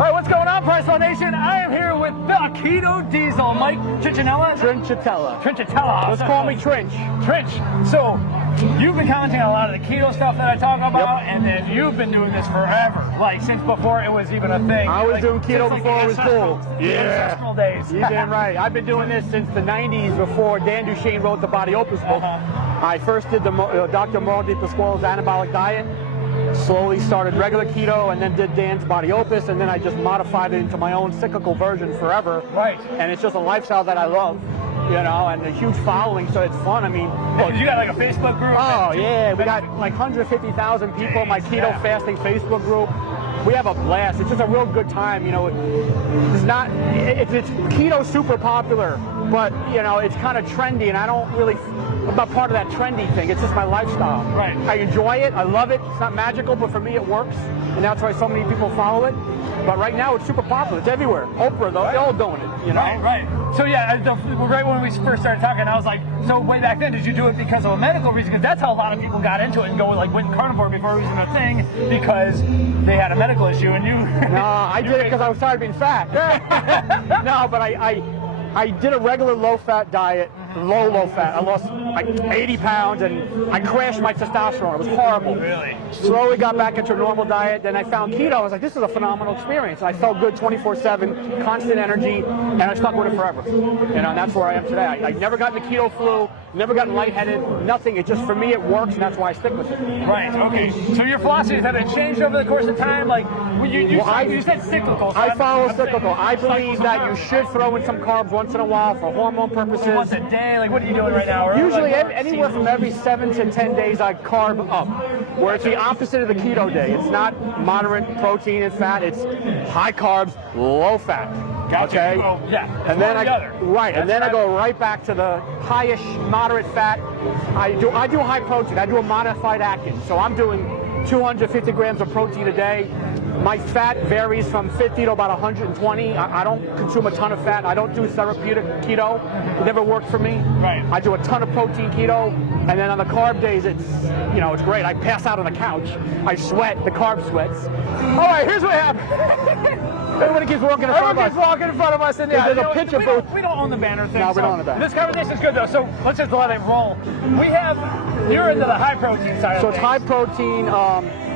right, what's going on, Price Plow Nation? I am here with the Keto Diesel, Mike Trinchitella. Trinchitella. Let's call me Trinch. Trinch. So, you've been commenting on a lot of the keto stuff that I talk about, and then you've been doing this forever, like since before it was even a thing. I was doing keto before it was cool. Ancestral days. You're damn right. I've been doing this since the 90s before Dan Duchesne wrote the Body Opus book. I first did the Dr. Mauro Di Pasquale's anabolic diet, slowly started regular keto, and then did Dan's Body Opus, and then I just modified it into my own cyclical version forever. Right. And it's just a lifestyle that I love, you know, and a huge following, so it's fun. I mean, look, you got like a Facebook group? Oh, yeah. We got like 150,000 people in my keto fasting Facebook group. We have a blast. It's just a real good time, you know. It's keto super popular, but you know, it's kind of trendy, and I don't really, I'm not part of that trendy thing. It's just my lifestyle. Right. I enjoy it. I love it. It's not magical, but for me it works, and that's why so many people follow it. But right now it's super popular. It's everywhere. Oprah, though, they're all doing it, you know. Right. So yeah, right when we first started talking, I was like, so way back then, did you do it because of a medical reason? Because that's how a lot of people got into it and went carnivore before it was even a thing, because they had a medical issue, and you. No, I did it because I was tired of being fat. No, but I did a regular low-fat diet, low fat. I lost like 80 pounds, and I crashed my testosterone. It was horrible. Really? Slowly got back into a normal diet. Then I found keto. I was like, this is a phenomenal experience. And I felt good 24/7, constant energy, and I stuck with it forever. You know, and that's where I am today. I never got the keto flu, never gotten lightheaded, nothing. It just, for me, it works, and that's why I stick with it. Right, okay. So your philosophies have it changed over the course of time? Like, you said cyclical. So I follow cyclical. I believe that you should throw in some carbs once in a while for hormone purposes. Once a day? Like, what are you doing right now? Usually, anywhere from every 7 to 10 days, I carb up, where it's the opposite of the keto day. It's not moderate protein and fat. It's high carbs, low fat. Gotcha. Okay. Well, yeah. And then I go right back to the highish, moderate fat. I do high protein. I do a modified Atkins. So I'm doing 250 grams of protein a day. My fat varies from 50 to about 120. I don't consume a ton of fat. I don't do therapeutic keto. It never worked for me. Right. I do a ton of protein keto, and then on the carb days, it's great. I pass out on the couch. I sweat. The carb sweats. All right, here's what happened. Everybody keeps walking in front of us. Everyone keeps walking in front of us, and there's a picture booth. We don't own the banner thing. No, we don't own the banner. This conversation is good though, so let's just let it roll. You're into the high protein side. So it's high protein.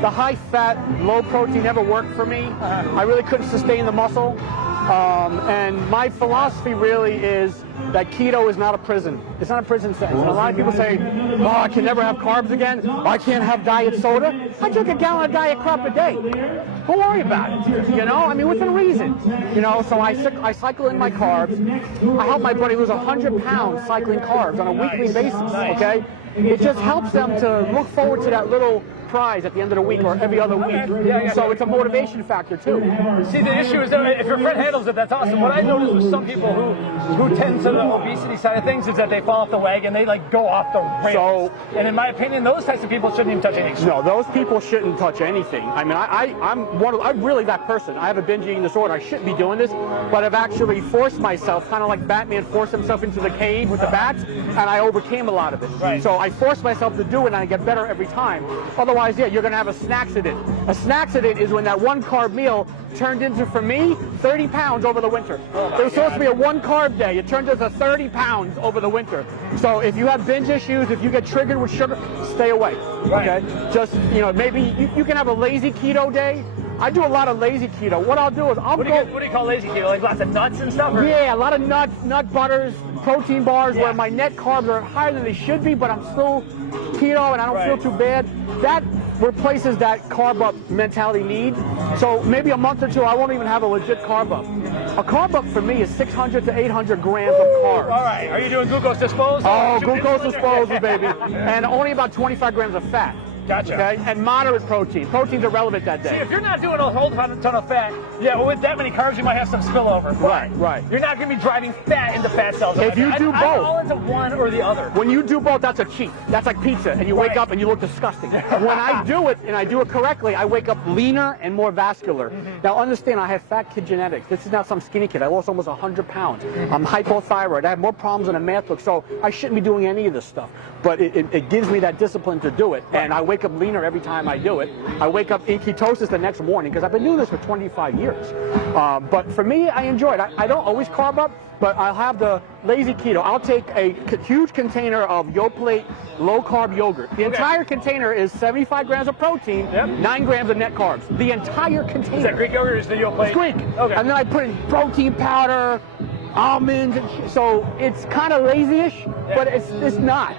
The high fat, low protein never worked for me. I really couldn't sustain the muscle. And my philosophy really is that keto is not a prison. It's not a prison sentence. And a lot of people say, oh, I can never have carbs again. Oh, I can't have diet soda. I drink a gallon of Diet Crop a day. Don't worry about it. You know, I mean, within reason. You know, so I cycle in my carbs. I help my buddy lose 100 pounds cycling carbs on a weekly basis, okay? It just helps them to look forward to that little prize at the end of the week or every other week. So it's a motivation factor too. See, the issue is that if your friend handles it, that's awesome. What I noticed with some people who tend to the obesity side of things is that they fall off the wagon, they like go off the rails. And in my opinion, those types of people shouldn't even touch anything. No, those people shouldn't touch anything. I mean, I'm really that person. I have a binge eating disorder. I shouldn't be doing this, but I've actually forced myself, kind of like Batman forced himself into the cave with the bats, and I overcame a lot of it. Right. So I forced myself to do it, and I get better every time. Otherwise, yeah, you're going to have a snacksident. A snacksident is when that one carb meal turned into, for me, 30 pounds over the winter. It was supposed to be a one carb day. It turned into 30 pounds over the winter. So if you have binge issues, if you get triggered with sugar, stay away. Right. Okay? Just, maybe you can have a lazy keto day. I do a lot of lazy keto. What I'll do is what do you call lazy keto? Like lots of nuts and stuff? Or? Yeah, a lot of nuts, nut butters, protein bars, where my net carbs are higher than they should be, but I'm still keto and I don't feel too bad. That replaces that carb-up mentality need. So maybe a month or two, I won't even have a legit carb-up. A carb-up for me is 600 to 800 grams of carbs. All right. Are you doing glucose disposal? Oh, glucose disposal, baby. And only about 25 grams of fat. Gotcha. Okay, and moderate protein. Protein's irrelevant that day. See, if you're not doing a whole ton of fat, with that many carbs, you might have some spillover. Right. You're not going to be driving fat into fat cells. If you do both, I'm all into one or the other. When you do both, that's a cheat. That's like pizza, and you wake up and you look disgusting. When I do it, and I do it correctly, I wake up leaner and more vascular. Now understand, I have fat kid genetics. This is not some skinny kid. I lost almost 100 pounds. I'm hypothyroid. I have more problems than a math book, so I shouldn't be doing any of this stuff. But it gives me that discipline to do it, and I wake wake up leaner every time I do it. I wake up in ketosis the next morning because I've been doing this for 25 years. But for me, I enjoy it. I don't always carb up, but I'll have the lazy keto. I'll take a huge container of Yoplait low-carb yogurt. The entire container is 75 grams of protein, 9 grams of net carbs. The entire container. Is that Greek yogurt or is the Yoplait? It's Greek. Okay. And then I put in protein powder, almonds, so it's kind of lazy-ish, but it's not,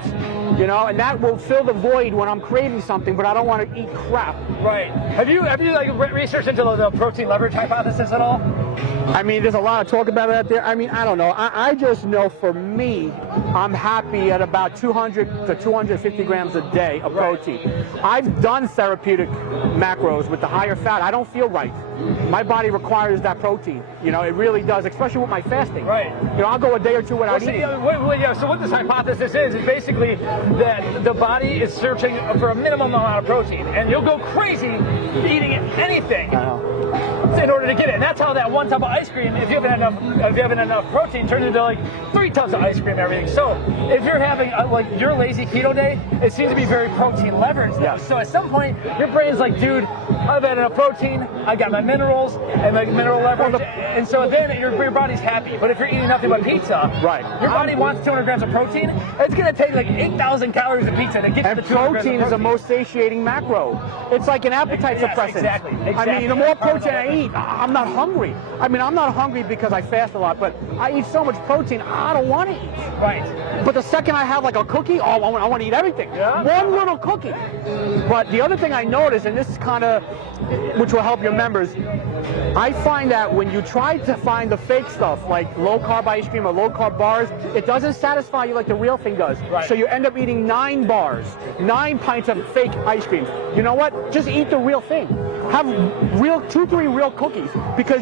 you know, and that will fill the void when I'm craving something, but I don't want to eat crap. Right. Have you like researched into the protein leverage hypothesis at all? I mean, there's a lot of talk about it out there. I mean, I don't know. I just know for me, I'm happy at about 200 to 250 grams a day of protein. I've done therapeutic macros with the higher fat. I don't feel right. My body requires that protein. You know, it really does, especially with my fasting. Right. You know, I'll go a day or two without eating. So what this hypothesis is basically that the body is searching for a minimum amount of protein, and you'll go crazy eating anything in order to get it. And that's how that one tub of ice cream, if you haven't enough protein, turns into like 3 tubs of ice cream and everything. So if you're having like your lazy keto day, it seems to be very protein leveraged. Yeah. So at some point, your brain's like, dude, I've had enough protein, I got my minerals and like mineral leverage, and so then your body's happy. But if you're eating nothing but pizza, your body wants 200 grams of protein. It's going to take like 8,000 calories of pizza to get to the 200 grams of protein. And protein is the most satiating macro. It's like an appetite suppressant. Exactly. I mean, the more protein I eat, I'm not hungry. I mean, I'm not hungry because I fast a lot, but I eat so much protein, I don't want to eat. Right. But the second I have like a cookie, I want to eat everything. Yeah. One little cookie. But the other thing I noticed, and this is kind of, which will help your members, I find that when you try to find the fake stuff, like low-carb ice cream or low-carb bars, it doesn't satisfy you like the real thing does. Right. So you end up eating 9 bars, 9 pints of fake ice cream. You know what? Just eat the real thing. Have 2-3 real cookies, because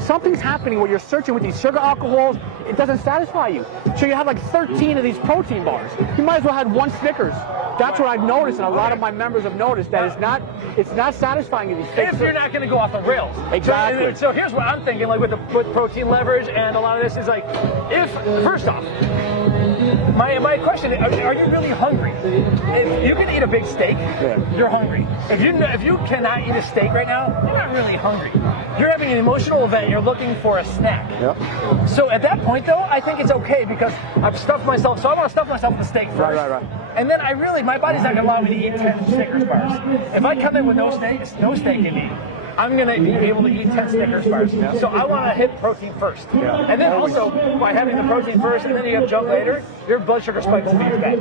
something's happening where you're searching with these sugar alcohols. It doesn't satisfy you. So you have like 13 of these protein bars. You might as well have 1 Snickers. That's what I've noticed, and a lot of my members have noticed, that it's not satisfying in these fake if you're not going to go off the rails. Exactly. So here's what I'm thinking, like with protein leverage and a lot of this is like, first off, my question is, are you really hungry? If you can eat a big steak, you're hungry. If you cannot eat a steak right now, you're not really hungry. You're having an emotional event, you're looking for a snack. Yep. So at that point though, I think it's okay because I've stuffed myself, so I want to stuff myself with a steak first. Right. And then my body's not going to allow me to eat 10 Snickers bars. If I come in with no steak in me, I'm going to be able to eat 10 Snickers bars. So I want to hit protein first. Yeah. And then also, by having the protein first and then you have junk later, your blood sugar spikes in your bed.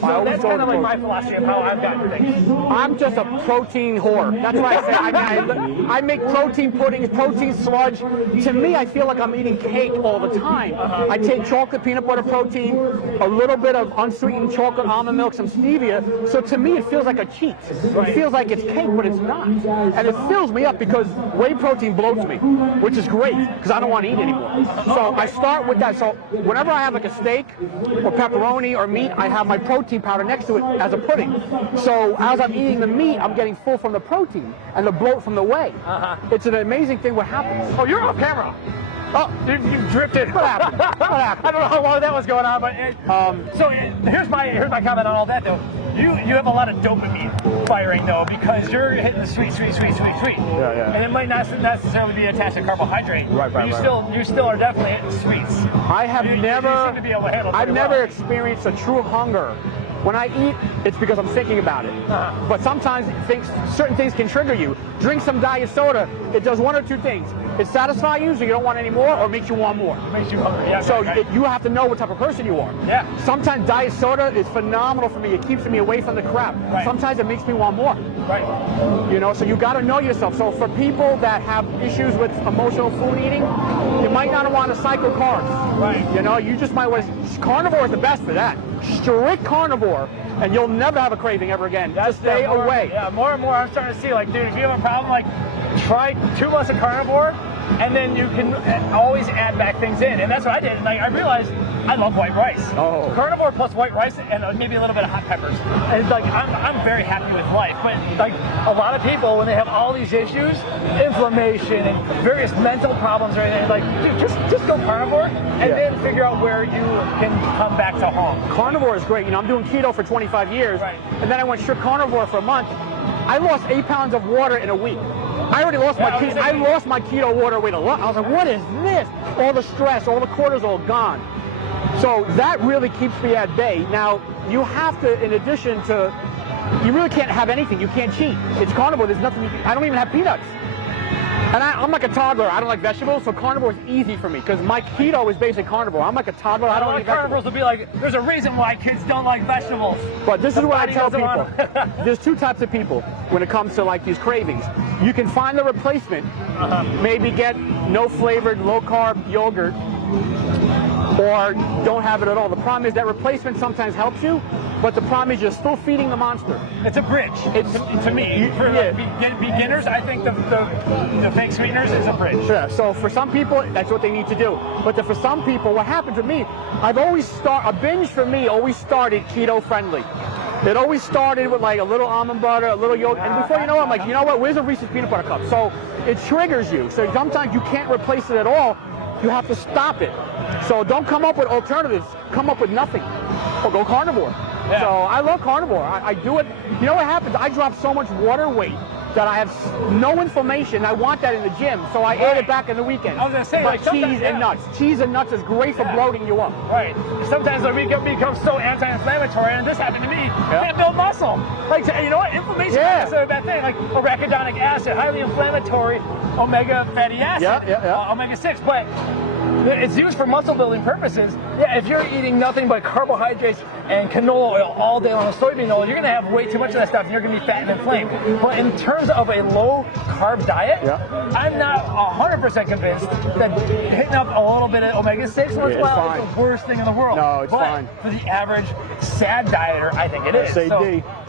So that's kind of like my philosophy of how I've gotten things. I'm just a protein whore. That's what I say. I make protein puddings, protein sludge. To me, I feel like I'm eating cake all the time. I take chocolate peanut butter protein, a little bit of unsweetened chocolate almond milk, some stevia. So to me, it feels like a cheat. It feels like it's cake, but it's not. And it fills me up because whey protein bloats me, which is great because I don't want to eat anymore. So I start with that. So whenever I have like a steak or pepperoni or meat, I have my protein powder next to it as a pudding. So as I'm eating the meat, I'm getting full from the protein and the bloat from the whey. It's an amazing thing what happens. Oh, you're off camera. Oh, you drifted. What happened? I don't know how long that was going on, but so here's my comment on all that though. You have a lot of dopamine firing though, because you're hitting the sweet. Yeah. And it might not necessarily be attached to carbohydrate. Right. You still are definitely hitting sweets. I have never. You seem to be able to handle I've never experienced a true hunger. When I eat, it's because I'm thinking about it. But sometimes certain things can trigger you. Drink some diet soda. It does one or two things. It satisfies you, so you don't want any more, or makes you want more. Makes you hungry. Yeah. So you have to know what type of person you are. Yeah. Sometimes diet soda is phenomenal for me. It keeps me away from the crap. Right. Sometimes it makes me want more. Right. You know, so you got to know yourself. So for people that have issues with emotional food eating, you might not want to cycle carbs. Right. You know, you just might want to. Carnivore is the best for that. Strict carnivore, and you'll never have a craving ever again. Just stay away. Yeah, more and more I'm starting to see, like, dude, if you have a problem, like, try 2 months of carnivore, and then you can always add back things in. And that's what I did. And like, I realized I love white rice. Oh. Carnivore plus white rice and maybe a little bit of hot peppers. And like, I'm very happy with life. But like a lot of people, when they have all these issues, inflammation and various mental problems or anything, like, dude, just go carnivore and then figure out where you can come back to home. Carnivore is great. You know, I'm doing keto for 25 years, and then I went strict carnivore for a month. I lost 8 pounds of water in a week. I already lost I lost my keto water weight a lot. I was like, what is this? All the stress, all the cortisol gone. So that really keeps me at bay. Now, you have to, in addition to, you really can't have anything. You can't cheat. It's carnivore. There's nothing. I don't even have peanuts. And I'm like a toddler. I don't like vegetables, so carnivore is easy for me because my keto is basically carnivore. I'm like a toddler. I don't like carnivores will be like, there's a reason why kids don't like vegetables. But this is what I tell people. There's two types of people when it comes to like these cravings. You can find the replacement. Maybe get no flavored, low carb yogurt, or don't have it at all. The problem is that replacement sometimes helps you, but the problem is you're still feeding the monster. It's a bridge. To me, for beginners, I think the fake sweeteners is a bridge. Sure. So for some people, that's what they need to do. But for some people, what happened to me, a binge for me always started keto friendly. It always started with like a little almond butter, a little yogurt, and before you know it, I'm like, you know what, where's a Reese's peanut butter cup? So it triggers you. So sometimes you can't replace it at all. You have to stop it. So don't come up with alternatives. Come up with nothing. Or go carnivore. Yeah. So I love carnivore. I do it. You know what happens? I drop so much water weight that I have no inflammation. I want that in the gym, so I add it back in the weekend. I was going to say, like cheese and nuts. Cheese and nuts is great for bloating you up. Right. Sometimes the weekend becomes so anti-inflammatory, and this happened to me. Can't build muscle. Like, you know what? Inflammation is necessarily a bad thing. Like arachidonic acid, highly inflammatory omega fatty acid, omega-6, but it's used for muscle building purposes. Yeah, if you're eating nothing but carbohydrates and canola oil all day long, soybean oil, you're going to have way too much of that stuff and you're going to be fat and inflamed. But in terms of a low carb diet, I'm not 100% convinced that hitting up a little bit of omega-6 once in a while is the worst thing in the world. No, it's fine. For the average sad dieter, I think it is. SAD. So,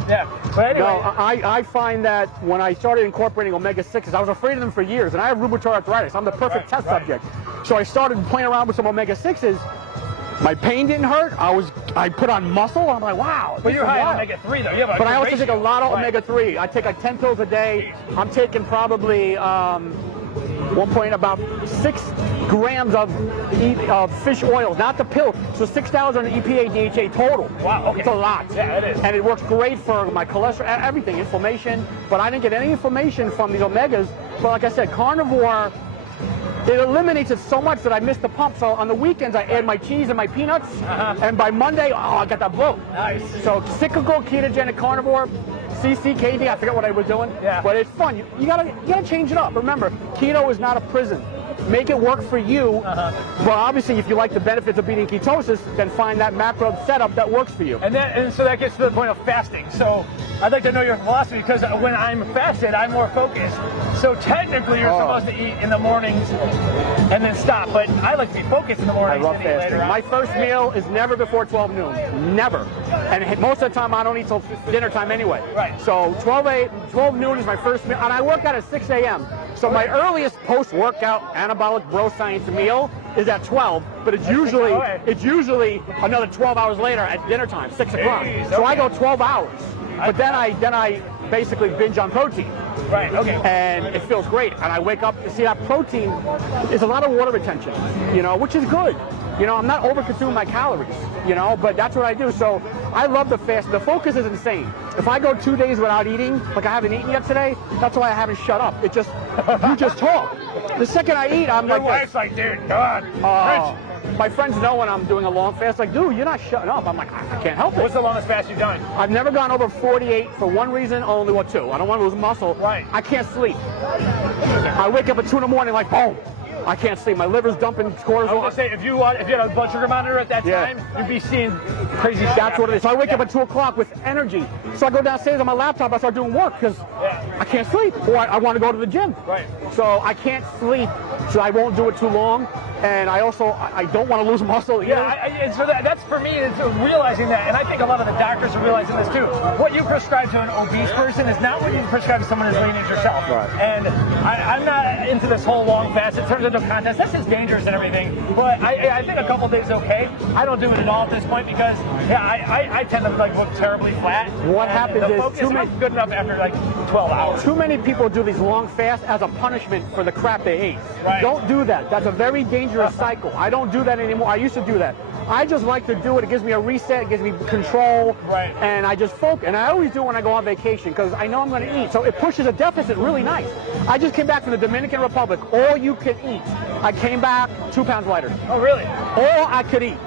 yeah, but anyway. No, I find that when I started incorporating omega-6s, I was afraid of them for years, and I have rheumatoid arthritis. I'm the perfect test subject. So I started playing around with some omega-6s. My pain didn't hurt. I put on muscle. I'm like, wow. But you're high on omega-3 though. You have but I also take a lot of omega-3. I take like 10 pills a day. I'm taking probably about 6 grams of fish oils, not the pill. So 6,000 EPA, DHA total. Wow, okay. It's a lot. Yeah, it is. And it works great for my cholesterol, everything, inflammation. But I didn't get any inflammation from these omegas. But like I said, carnivore, it eliminates it so much that I miss the pump. So on the weekends, I add my cheese and my peanuts. And by Monday, I got that bloat. Nice. So cyclical, ketogenic carnivore, CCKD, I forget what I was doing. Yeah. But it's fun. You gotta change it up. Remember, keto is not a prison. Make it work for you. But obviously, if you like the benefits of beating ketosis, then find that macro setup that works for you. And so that gets to the point of fasting. So I'd like to know your philosophy, because when I'm fasted, I'm more focused. So technically, you're supposed to eat in the mornings and then stop. But I like to be focused in the mornings. I love fasting. My first meal is never before 12 noon. Never. And most of the time, I don't eat till dinner time anyway. Right. So 12 noon is my first meal. And I work out at 6 a.m. So my earliest post-workout anabolic bro science meal is at 12, but it's usually another 12 hours later at dinner time, 6 o'clock. So I go 12 hours. But then I basically binge on protein. Right, okay. And it feels great. And I wake up to see that protein is a lot of water retention, which is good. I'm not over-consuming my calories, but that's what I do. So I love the fast. The focus is insane. If I go 2 days without eating, like I haven't eaten yet today, that's why I haven't shut up. You just talk. The second I eat, I'm Your wife's like, dude, God. My friends know when I'm doing a long fast, like, dude, you're not shutting up. I'm like, I can't help it. What's the longest fast you've done? I've never gone over 48 for one reason, only two. I don't want to lose muscle. Right. I can't sleep. I wake up at 2 in the morning like, boom. I can't sleep. My liver's dumping cortisol. I was going to say, if you had a blood sugar monitor at that time, you'd be seeing crazy stuff. That's what it is. So I wake up at 2 o'clock with energy. So I go downstairs on my laptop, I start doing work because I can't sleep. Or I want to go to the gym. Right. So I can't sleep, so I won't do it too long. and I don't want to lose muscle either. Yeah, so that's for me, is realizing that, and I think a lot of the doctors are realizing this too. What you prescribe to an obese person is not what you prescribe to someone as lean as yourself. Right. And I'm not into this whole long fast. It turns into a contest. That's just dangerous and everything. But I think a couple days okay. I don't do it at all at this point because I tend to like look terribly flat. What happens is too much good enough after like 12 hours. Too many people do these long fasts as a punishment for the crap they ate. Right. Don't do that. That's a very dangerous cycle. I don't do that anymore. I used to do that. I just like to do it. It gives me a reset. It gives me control. Right. And I just focus. And I always do it when I go on vacation because I know I'm going to eat. So it pushes a deficit really nice. I just came back from the Dominican Republic. All you can eat. I came back 2 pounds lighter. Oh, really? All I could eat,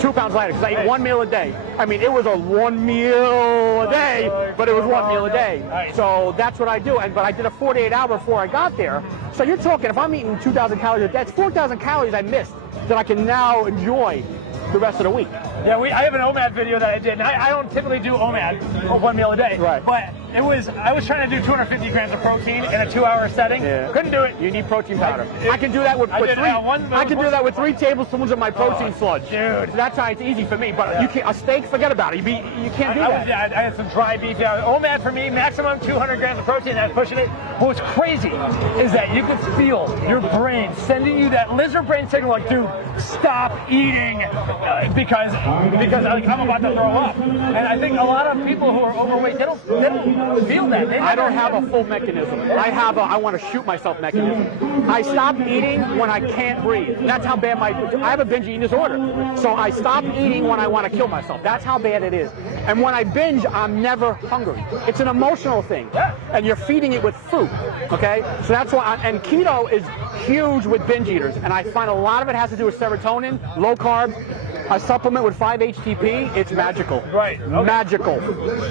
2 pounds lighter, because I ate 1 meal a day. I mean, it was a 1 meal a day, but it was 1 meal a day. So that's what I do. But I did a 48-hour before I got there. So you're talking, if I'm eating 2,000 calories a day, that's 4,000 calories I missed that I can now enjoy the rest of the week. Yeah, I have an OMAD video that I did, and I don't typically do OMAD for 1 meal a day. Right. But I was trying to do 250 grams of protein in a 2-hour setting. Yeah. Couldn't do it. You need protein powder. I can do that with 3 tablespoons of my protein sludge. Dude. That's how it's easy for me. But you can't, a steak, forget about it. You can't do that. I had some dry beef. Yeah. OMAD for me, maximum 200 grams of protein. I was pushing it. But what's crazy is that you can feel your brain sending you that lizard brain signal, like, dude, stop eating, because I'm about to throw up. And I think a lot of people who are overweight, they don't feel that. I don't have a full mechanism. I have a I want to shoot myself mechanism. I stop eating when I can't breathe. That's how bad I have a binge eating disorder. So I stop eating when I want to kill myself. That's how bad it is. And when I binge, I'm never hungry. It's an emotional thing. And you're feeding it with fruit. Okay? So that's why, and keto is huge with binge eaters. And I find a lot of it has to do with serotonin, low carb. A supplement with 5-HTP, it's magical. Right. Okay. Magical.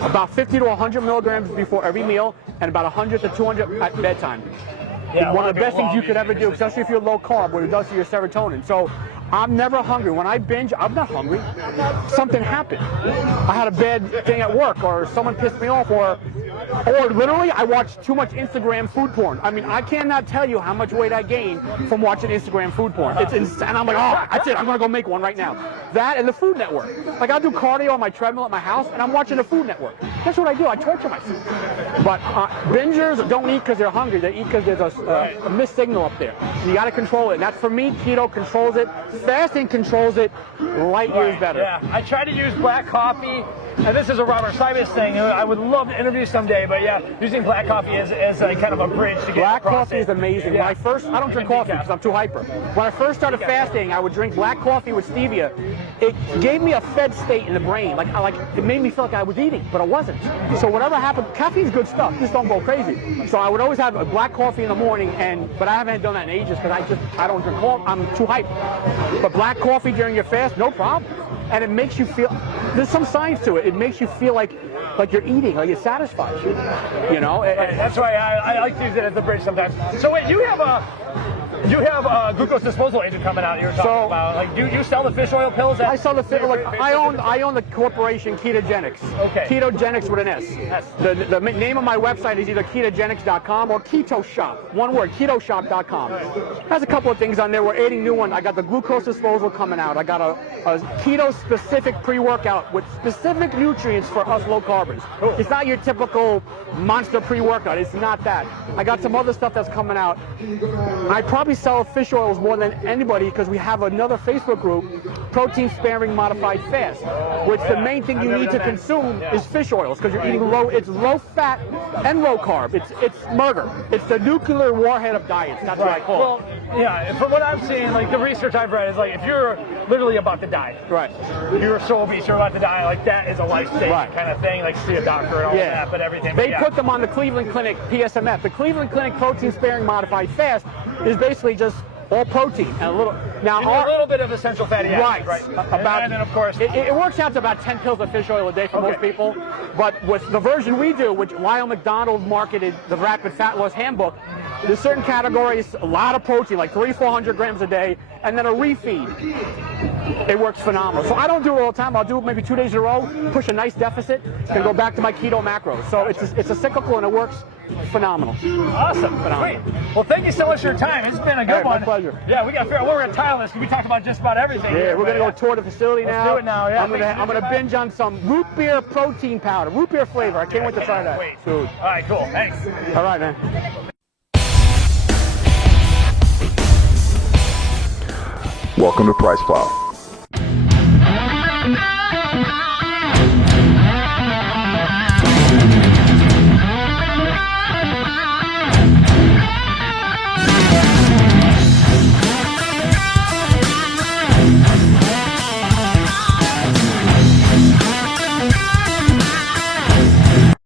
About 50 to 100 milligrams before every meal, and about 100 to 200 at bedtime. Yeah, one of the best things you could ever do, especially if you're low carb, what it does to your serotonin. So I'm never hungry. When I binge, I'm not hungry. Something happened. I had a bad thing at work, or someone pissed me off, or literally I watched too much Instagram food porn. I mean, I cannot tell you how much weight I gained from watching Instagram food porn. It's insane. And I'm like, oh, that's it. I'm going to go make one right now. That and the Food Network. Like, I'll do cardio on my treadmill at my house, and I'm watching the Food Network. That's what I do. I torture myself. But bingers don't eat because they're hungry. They eat because there's a missed signal up there. You got to control it. And that's, for me, keto controls it. Fasting controls it light years better. Yeah, I try to use black coffee, and this is a Robert Sybis thing. I would love to interview someday, but yeah, using black coffee as a kind of a bridge to get black across coffee is amazing. Yeah. I don't drink coffee because I'm too hyper. When I first started fasting, I would drink black coffee with stevia. It gave me a fed state in the brain. Like it made me feel like I was eating, but I wasn't. So whatever happened, caffeine's good stuff. Just don't go crazy. So I would always have a black coffee in the morning, but I haven't done that in ages because I don't drink coffee. I'm too hyper. But black coffee during your fast, no problem. And it makes you feel, there's some science to it. It makes you feel like you're eating, like it satisfies you. You know? That's why I like to use it as the bridge sometimes. So wait, you have a glucose disposal agent coming out you were talking about. Like, do you sell the fish oil pills? I sell the fish oil. I own the corporation Ketogenics. Okay. Ketogenics with an S. Yes. The name of my website is either ketogenics.com or Keto Shop. One word, ketoshop.com. Has a couple of things on there. We're adding new ones. I got the glucose disposal coming out. I got a keto-specific pre-workout with specific nutrients for us low carbons. Cool. It's not your typical monster pre-workout. It's not that. I got some other stuff that's coming out. I probably sell fish oils more than anybody because we have another Facebook group, Protein Sparing Modified Fast, which the main thing you need to consume is fish oils because you're eating it's low fat and low carb. It's murder. It's the nuclear warhead of diets. That's what I call it. Well, yeah, from what I'm seeing, like the research I've read is like if you're literally about to die, right? You're so obese, you're about to die, like that is a life-saving kind of thing, like see a doctor and all that, but everything. They put them on the Cleveland Clinic PSMF. The Cleveland Clinic Protein Sparing Modified Fast is basically just all protein and a little bit of essential fatty acids, right? And then of course it works out to about 10 pills of fish oil a day for most people. But with the version we do, which Lyle McDonald marketed, the Rapid Fat Loss Handbook, there's certain categories, a lot of protein, like 300-400 grams a day, and then a refeed. It works phenomenal. So I don't do it all the time. I'll do it maybe 2 days in a row, push a nice deficit, and go back to my keto macros. So it's a cyclical and it works phenomenal. Awesome. Great. Well, thank you so much for your time. It's been a good one. My pleasure. Yeah, we got to figure out what we're going to title this because we talked about just about everything. Yeah, here, we're going to go tour the facility now. Let's do it now, yeah. I'm gonna binge on some root beer protein powder, root beer flavor. I can't wait to try that. Wait. Dude. All right, cool. Thanks. All right, man. Welcome to Price Plow.